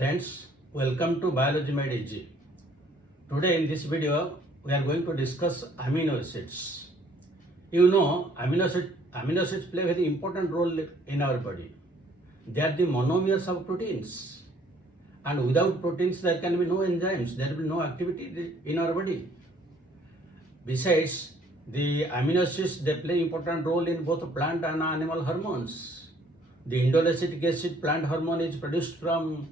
Friends, welcome to Biology Made Easy. Today in this video, we are going to discuss amino acids. You know, amino acids play a very important role in our body. They are the monomers of proteins. And without proteins, there can be no enzymes, there will be no activity in our body. Besides, the amino acids, they play important role in both plant and animal hormones. The indolacetic acid plant hormone is produced from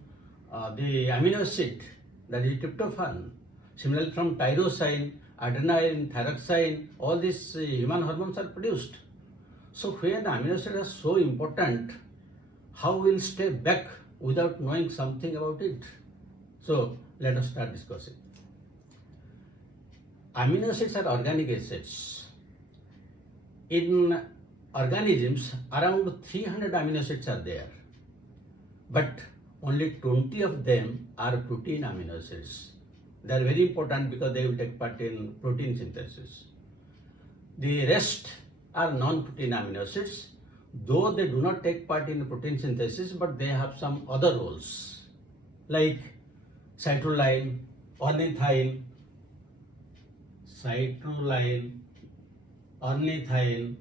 the amino acid, that is tryptophan. Similarly, from tyrosine, adenine, thyroxine, all these human hormones are produced. So when amino acids are so important, how we will step back without knowing something about it? So let us start discussing. Amino acids are organic acids. In organisms, around 300 amino acids are there, but only 20 of them are protein amino acids. They are very important because they will take part in protein synthesis. The rest are non-protein amino acids, though they do not take part in protein synthesis, but they have some other roles, like citrulline, ornithine, ornithine.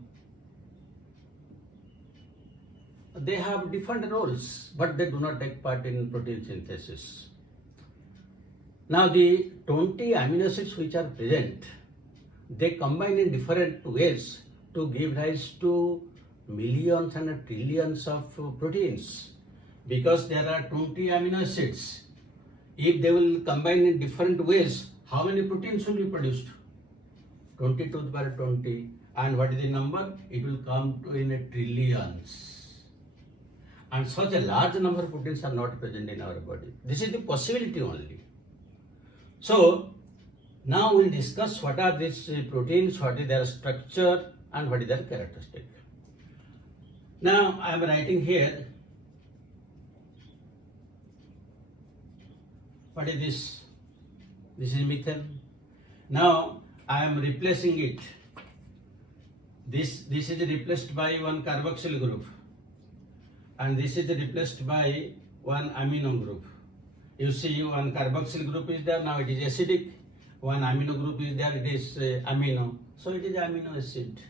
They have different roles, but they do not take part in protein synthesis. Now the 20 amino acids which are present, they combine in different ways to give rise to millions and trillions of proteins. Because there are 20 amino acids, if they will combine in different ways, how many proteins will be produced? 20 to the power 20. And what is the number? It will come to in a trillions. And such a large number of proteins are not present in our body. This is the possibility only. So now we will discuss what are these proteins, what is their structure, and what is their characteristic. Now I am writing here, what is this? This is methane. Now I am replacing it. This is replaced by one carboxyl group, and this is replaced by one amino group. You see, one carboxyl group is there, now it is acidic. One amino group is there, it is amino. So it is amino acid.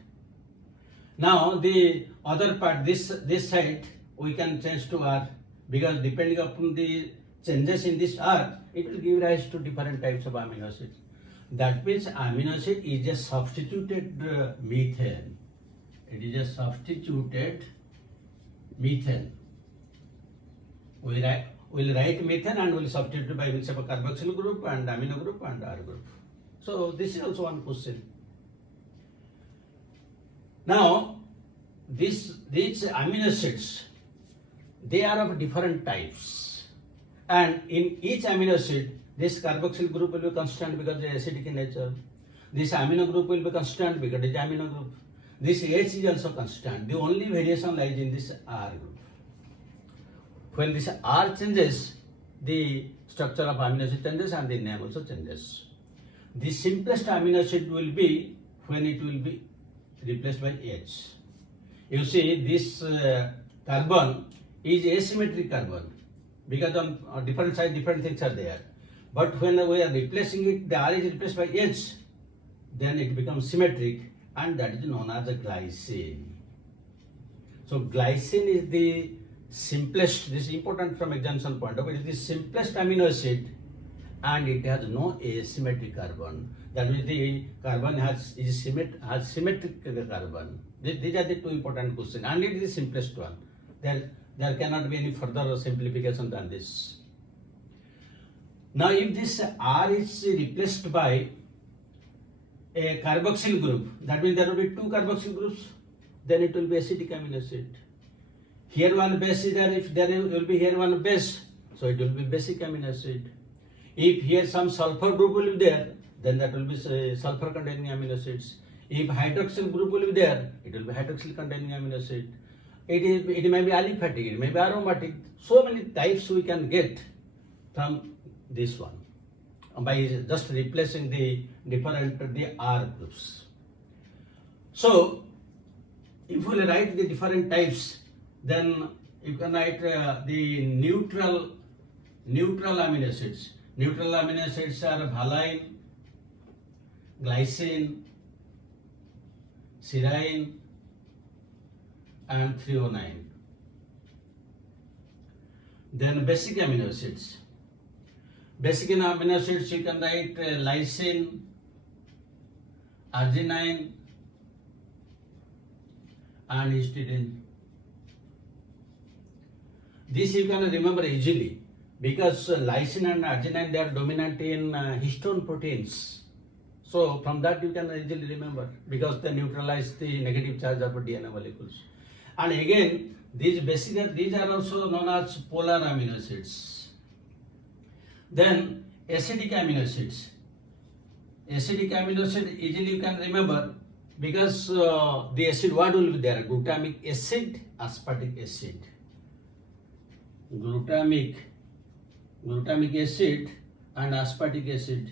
Now the other part, this side, we can change to R, because depending upon the changes in this R, it will give rise to different types of amino acid. That means amino acid is a substituted methane. It is a substituted methane. We'll write methane and we'll substitute by means of a carboxyl group and amino group and R group. So this is also one question. Now these amino acids, they are of different types, and in each amino acid, this carboxyl group will be constant because it is acidic in nature. This amino group will be constant because it is amino group. This H is also constant. The only variation lies in this R group. When this R changes, the structure of amino acid changes and the name also changes. The simplest amino acid will be when it will be replaced by H. You see, this carbon is asymmetric carbon because on different sides different things are there. But when we are replacing it, the R is replaced by H, then it becomes symmetric, and that is known as a glycine. So glycine is the simplest, this is important from examination point of view, it is the simplest amino acid, and it has no asymmetric carbon. That means the carbon has symmetric carbon. These are the two important questions, and it is the simplest one. There cannot be any further simplification than this. Now if this R is replaced by a carboxyl group, that means there will be two carboxyl groups, then it will be acidic amino acid. Here one base is there, if there will be here one base, so it will be basic amino acid. If here some sulfur group will be there, then that will be sulfur containing amino acids. If hydroxyl group will be there, it will be hydroxyl containing amino acid. It may be aliphatic, it may be aromatic. So many types we can get from this one by just replacing the R groups. So if we write the different types, then you can write the neutral neutral amino acids. Neutral amino acids are valine, glycine, serine, and threonine. Then basic amino acids. Basic amino acids you can write lysine, arginine, and histidine. This you can remember easily because lysine and arginine, they are dominant in histone proteins. So from that you can easily remember because they neutralize the negative charge of DNA molecules. And again, these are also known as polar amino acids. Then acidic amino acids. Acidic amino acid easily you can remember because the acid, what will be there? Glutamic acid, aspartic acid. Glutamic acid and aspartic acid.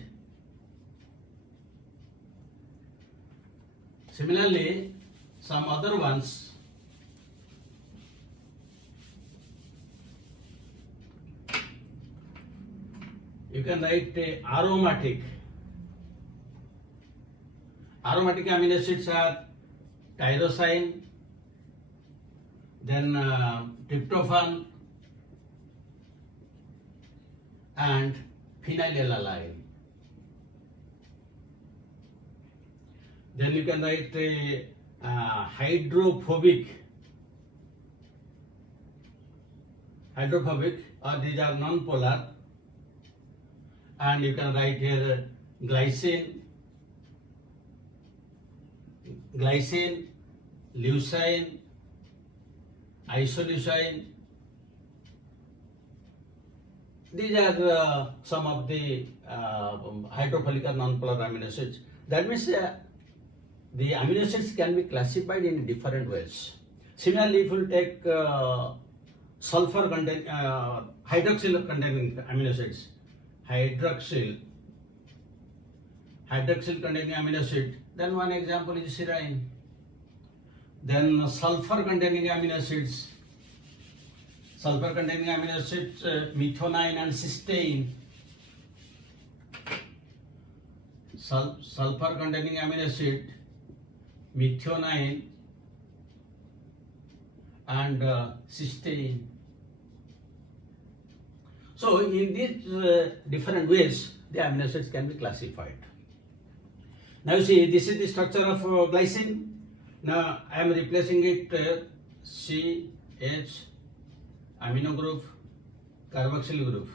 Similarly, some other ones. You can write aromatic. Aromatic amino acids are tyrosine, then tryptophan, and phenylalanine. Then you can write hydrophobic, or these are non-polar, and you can write here glycine, leucine, isoleucine. These are some of the hydrophilic or non-polar amino acids. That means the amino acids can be classified in different ways. Similarly, if you take hydroxyl containing amino acids, hydroxyl containing amino acid, then one example is serine. Then sulfur containing amino acids, methionine and cysteine. Sulfur containing amino acid, methionine and cysteine. So in these different ways, the amino acids can be classified. Now you see, this is the structure of glycine. Now I am replacing it CH amino group, carboxyl group.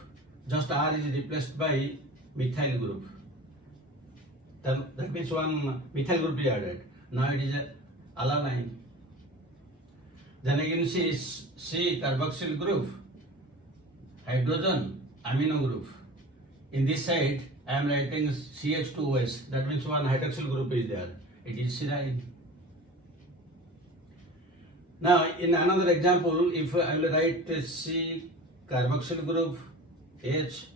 Just R is replaced by methyl group. That means one methyl group is added. Now it is alanine. Then again you see C carboxyl group, hydrogen amino group. In this side I am writing CH2OH. That means one hydroxyl group is there. It is serine. Now in another example, if I will write C carboxyl group, H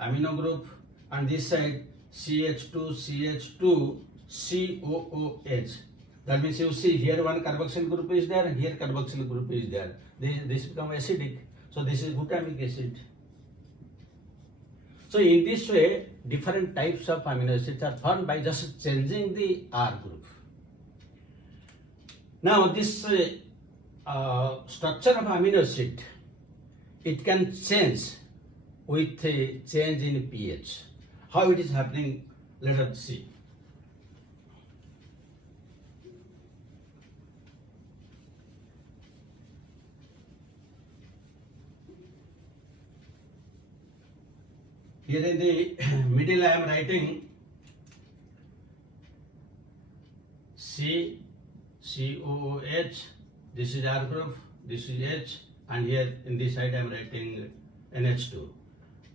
amino group, and this side CH2, COOH. That means you see here one carboxyl group is there and here carboxyl group is there. This becomes acidic. So this is glutamic acid. So in this way, different types of amino acids are formed by just changing the R group. Now this structure of amino acid, it can change with a change in pH. How it is happening, let us see. Here in the middle I am writing COOH, this is R group, this is H, and here in this side I am writing NH2.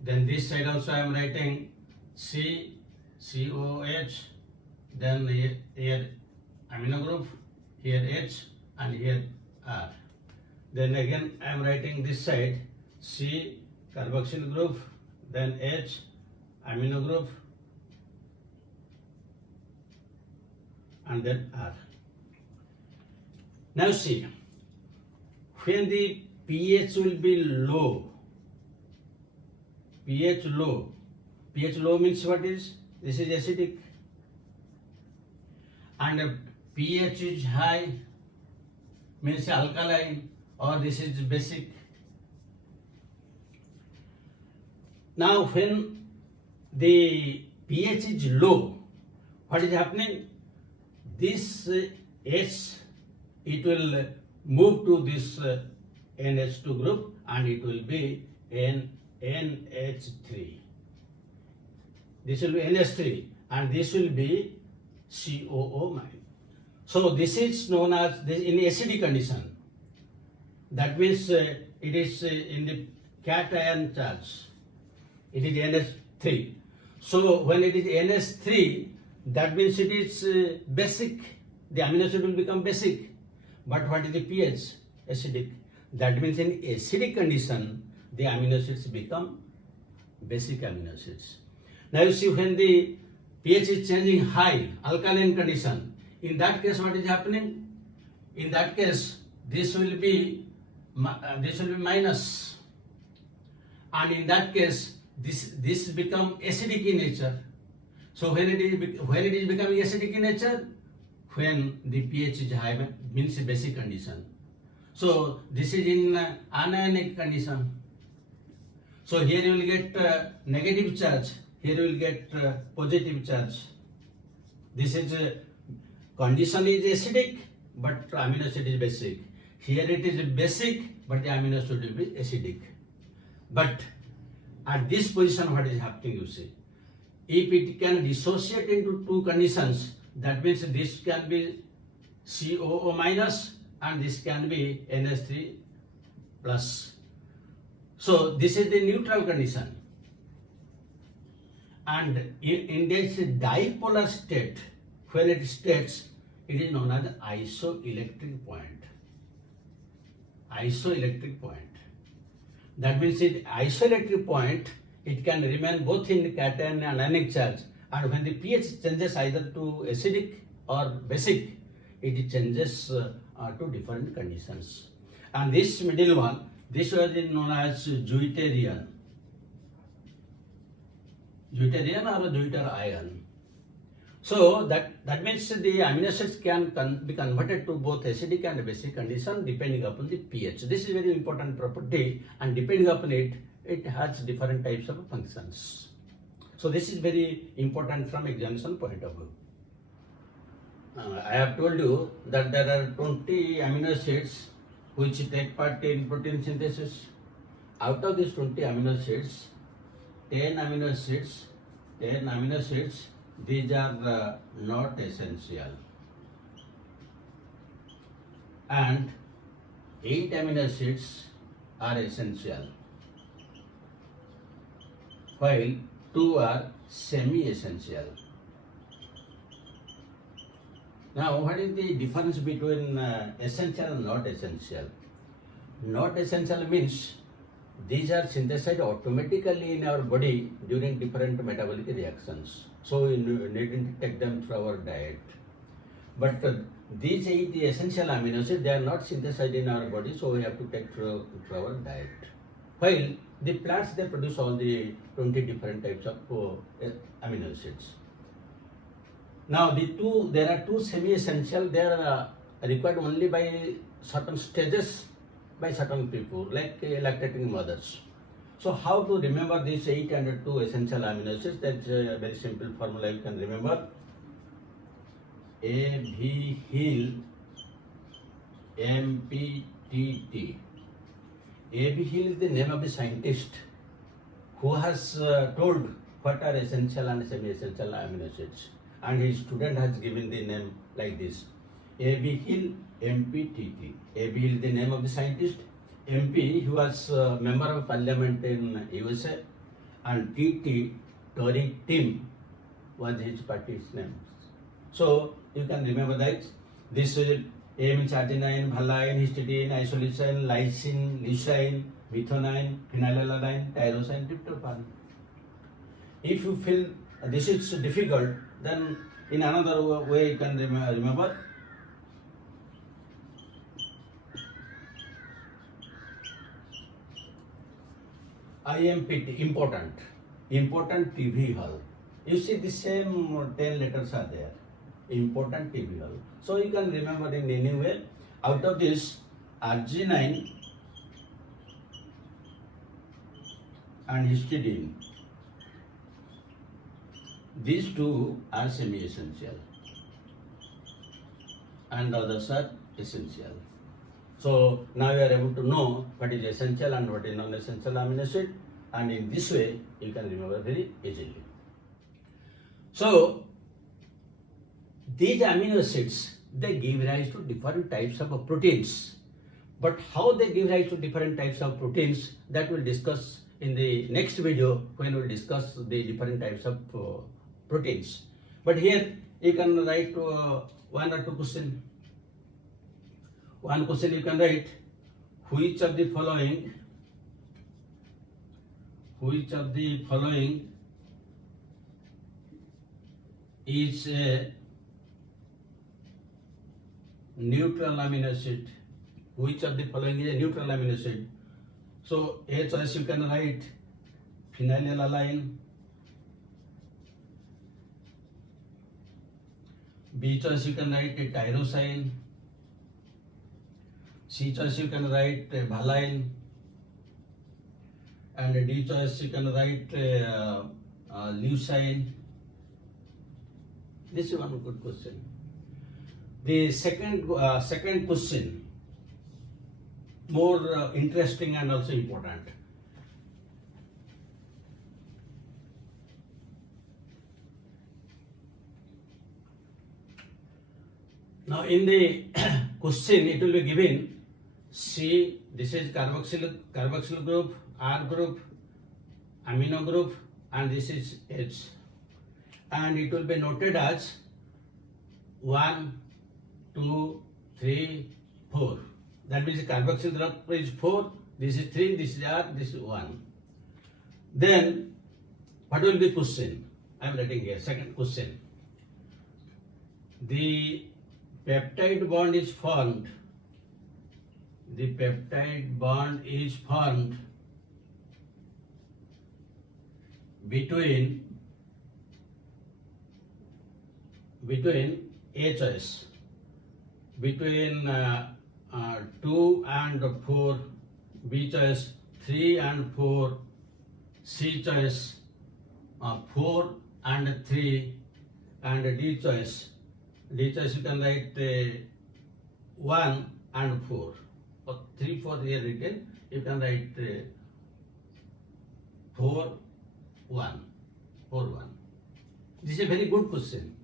Then this side also I am writing COOH, then here amino group, here H, and here R. Then again I am writing this side C carboxyl group, then H amino group, and then R. Now see, when the pH will be low, pH low. pH low means what is? This is acidic. And if pH is high means alkaline, or this is basic. Now when the pH is low, what is happening? This H, it will move to this NH2 group and it will be NH3. This will be NH3 and this will be COO minus. So this is known as this in acidic condition. That means it is in the cation charge. It is NH3. So when it is NH3, that means it is basic. The amino acid will become basic. But what is the pH? Acidic. That means in acidic condition, the amino acids become basic amino acids. Now you see when the pH is changing high, alkaline condition, in that case what is happening? In that case, this will be minus. And in that case, this become acidic in nature. So when it is becoming acidic in nature, when the pH is high, means basic condition. So this is in anionic condition. So here you will get negative charge. Here you will get positive charge. This is condition is acidic, but amino acid is basic. Here it is basic, but the amino acid will be acidic. But at this position, what is happening? You see, if it can dissociate into two conditions, that means this can be COO minus and this can be NH3 plus. So this is the neutral condition. And in this dipolar state, when it states, it is known as isoelectric point. Isoelectric point. That means in isoelectric point, it can remain both in cation and anionic charge. And when the pH changes either to acidic or basic, it changes to different conditions. And this middle one, this was known as zwitterion. Zwitterion or zwitterion. So that means the amino acids can be converted to both acidic and basic condition depending upon the pH. This is very important property, and depending upon it, it has different types of functions. So this is very important from examination point of view. I have told you that there are 20 amino acids which take part in protein synthesis. Out of these 20 amino acids, 10 amino acids, these are not essential, and 8 amino acids are essential, while 2 are semi-essential. Now, what is the difference between essential and not essential? Not essential means these are synthesized automatically in our body during different metabolic reactions. So we needn't take them through our diet. But these 8 essential amino acids, they are not synthesized in our body, so we have to take through our diet. While the plants, they produce all the 20 different types of amino acids. Now there are two semi-essential, they are required only by certain stages by certain people, like lactating mothers. So how to remember these 8 and 2 essential amino acids? That's a very simple formula you can remember. ABHIL MPTT. ABHIL is the name of the scientist who has told what are essential and semi-essential amino acids, and his student has given the name like this. ABHIL MPTT. ABHIL is the name of the scientist. MP, he was a member of parliament in USA, and TT, Tory Tim, was his party's name. So you can remember that. This is A means adenine, valine, histidine, isoleucine, lysine, leucine, methionine, phenylalanine, tyrosine, tryptophan. If you feel this is difficult, then in another way you can remember. IMPT, important TV hull. You see the same 10 letters are there. Important TV hull. So you can remember in any way. Out of this, arginine and histidine, these two are semi-essential and others are essential. So now you are able to know what is essential and what is non-essential amino acid, and in this way you can remember very easily. So these amino acids, they give rise to different types of proteins. But how they give rise to different types of proteins, that we'll discuss in the next video when we'll discuss the different types of proteins. But here you can write one or two questions. One question you can write, which of the following is a neutral amino acid? Which of the following is a neutral amino acid? So A choice you can write phenylalanine, B choice you can write a tyrosine, C choice you can write valine, and D choice you can write leucine. This is one good question. The second question, more interesting and also important. Now in the question it will be given C, this is carboxyl group, R group, amino group, and this is H. And it will be noted as 1, 2, 3, 4. That means the carboxyl group is 4, this is 3, this is R, this is 1. Then, what will be question? I am writing here, second question. The peptide bond is formed. The peptide bond is formed between HS, between 2 and 4, B choice 3 and 4, C choice 4 and 3, and D choice you can write 1 and 4. Or 3, 4 here written, you can write 4, 1. This is a very good question.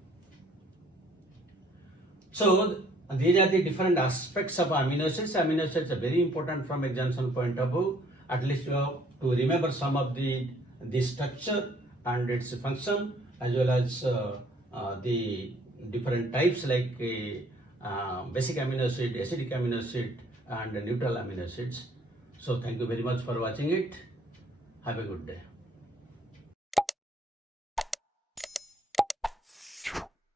So these are the different aspects of amino acids. Amino acids are very important from examination point of view. At least you have to remember some of the structure and its function, as well as the different types like basic amino acid, acidic amino acid, and neutral amino acids. So thank you very much for watching it. Have a good day.